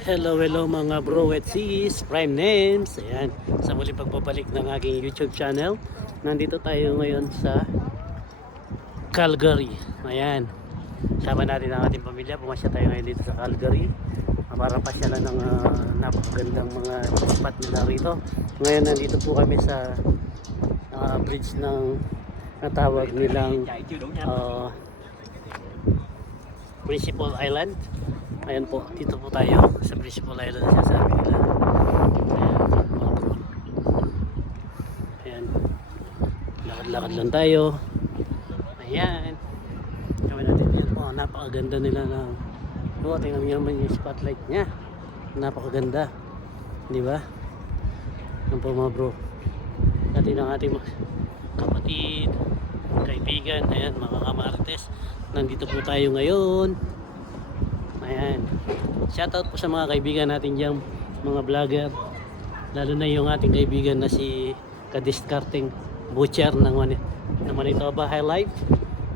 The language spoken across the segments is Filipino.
Hello mga bro at sis, Prime Names. Ayan, sa muli pagbabalik ng aking YouTube channel. Nandito tayo ngayon sa Calgary. Ayan, sama natin ang ating pamilya. Pumasya tayo ngayon dito sa Calgary para pasyalan ng napakagandang mga spot nila rito. Ngayon nandito po kami sa bridge ng natawag nilang Principal Island. Ayan po, dito po tayo sa Principal Island na sasabi nila. Ayan, lakad-lakad lang tayo. Ayan, kami natin yun po, napakaganda nila ng tingnan nyo naman yung spotlight nya, napakaganda, di ba? Yan po mga bro, natin ang ating kapatid, kaibigan. Ayan, mga kamarites, nandito po tayo ngayon. Ayan, shoutout po sa mga kaibigan natin dyan, mga vlogger, lalo na yung ating kaibigan na si Kadiskarting Butcher ng Manitoba High Life.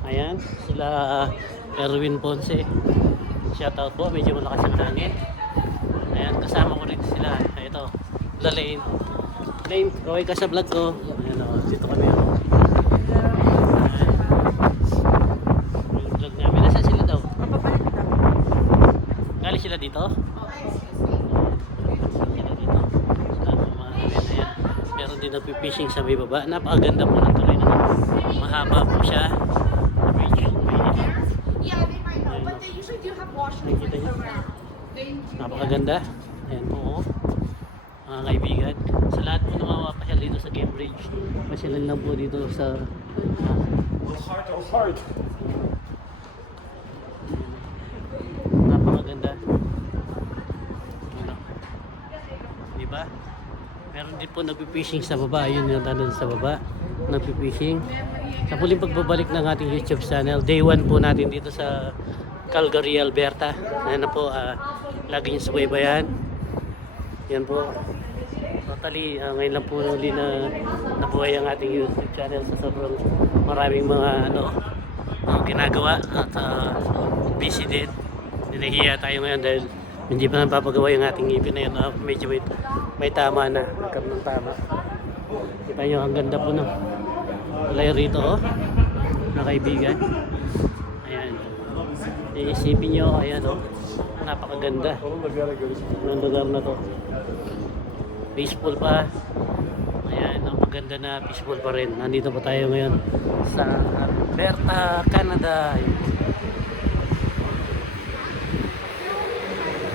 Ayan, sila Erwin Ponce, shoutout po, medyo malakas ang hangin. Ayan, kasama ko rin sila. Ito, Lalaine. Lane, okay ka sa vlog ko. Ayan o, dito kami o. Yung vlog namin, nasa sila daw? Galing sila dito? Sila dito. Ayan. Meron din nagpipishing sa may baba. Napakaganda po ng tuloy na. Mahaba po siya. Nakikita niyo? Napakaganda. Ayan po. Mga kaibigan. Sa lahat po na mapapasyal dito sa Cambridge. Pasyalan lang po dito sa Heart. Napakaganda. Diba? Meron din po nagpipishing sa baba. Ayun yung tanong sa baba. Nagpipishing. Sa muling pagbabalik ng ating YouTube channel, day 1 po natin dito sa Calgary, Alberta. Ayan na po, lagi nyo subaybayan. Yan po. Totally, ngayon lang po uli na nabuhay ang ating YouTube channel sa sobrang maraming mga ginagawa at busy din. Hinahiya tayo ngayon dahil hindi pa napapagawa yung ating ngipin na yun. Medyo may tama na, nagkaroon ng tama. Kita nyo, ang ganda po ng walay rito, na kaibigan. Ayan, iisipin nyo, ayan napakaganda ng lugar na to. Peaceful pa. Ayan, ang maganda na peaceful pa rin. Nandito pa tayo ngayon sa Alberta, Canada.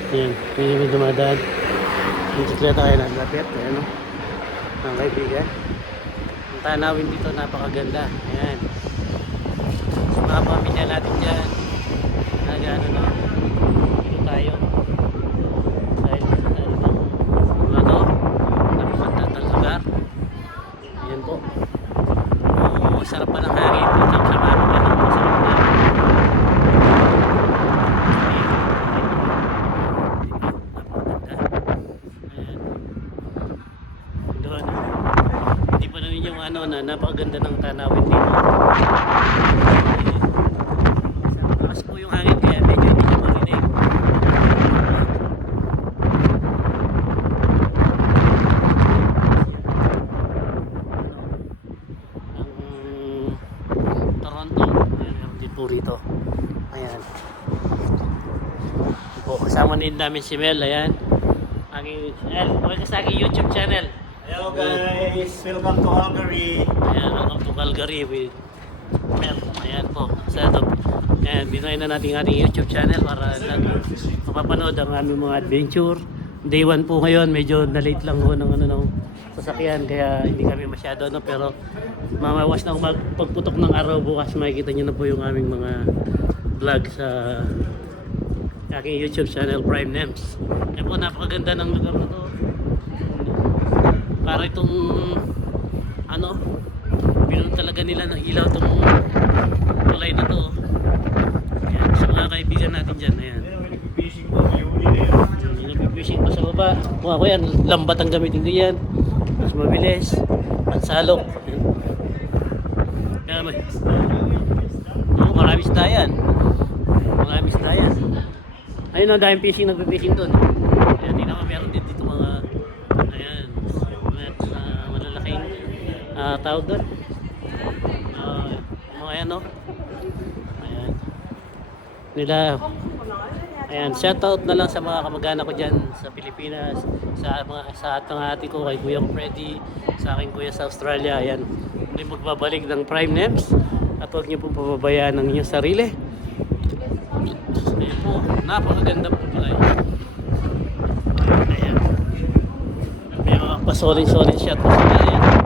Ayan, may dumadaan. Yung sikleta kayo naglapit. Ayan o, ang kaibigan. Ang tanawin dito napakaganda. Ayan, sa mga pamilya natin dyan, nagano na dito tayo dahil napakaganda ng lugar. Ayan po. Sarap pa ng hangin. Sarap sa mga masarap na. Na napakaganda ng tanawin dito. Mas po yung hangin kaya medyo hindi nyo marinig. Ang Toronto, meron din po rito. Ayan po, kasama din namin si Mel. Ayan, Mel, okay ka sa aking YouTube channel. Hello guys, welcome to Calgary. Ayan, welcome to Calgary with Mel. Ayan po, sa ito. Ayan, binayin na natin ating YouTube channel para mapapanood ang aming mga adventure. Day 1 po ngayon, medyo na-late lang ho ng sasakyan, kaya hindi kami masyado pero mamawas ng pagputok ng araw bukas, makikita nyo na po yung aming mga vlog sa aking YouTube channel, Prime Names. Ayan po, napakaganda ng lugar na to. Para itong binuno talaga nila ng ilaw itong tulay na to. Ayan, sa mga kaibigan natin dyan. Ayan, nagpipishing pa sa baba. Mukha ko yan, lambat ang gamitin ko yan, mas mabilis, pansalok. Kaya marami isda yan. Ayun, ang daming fishing, nagpipishing doon. meron din dito mga, ayan, malalaking tawag doon. Mga ayan, no? Ayan. Nila, ayan, shoutout na lang sa mga kamag-anak ko dyan sa Pilipinas, sa atong ate ko, kay Kuya Freddy, sa aking kuya sa Australia. Ayan, hindi magbabalik ng Prime Names at huwag niyo po pababayaan ang inyong sarili. Ayan po, napakaganda po pala yun. Ayan, may mga pasolin-solin shot po sila. Ayan.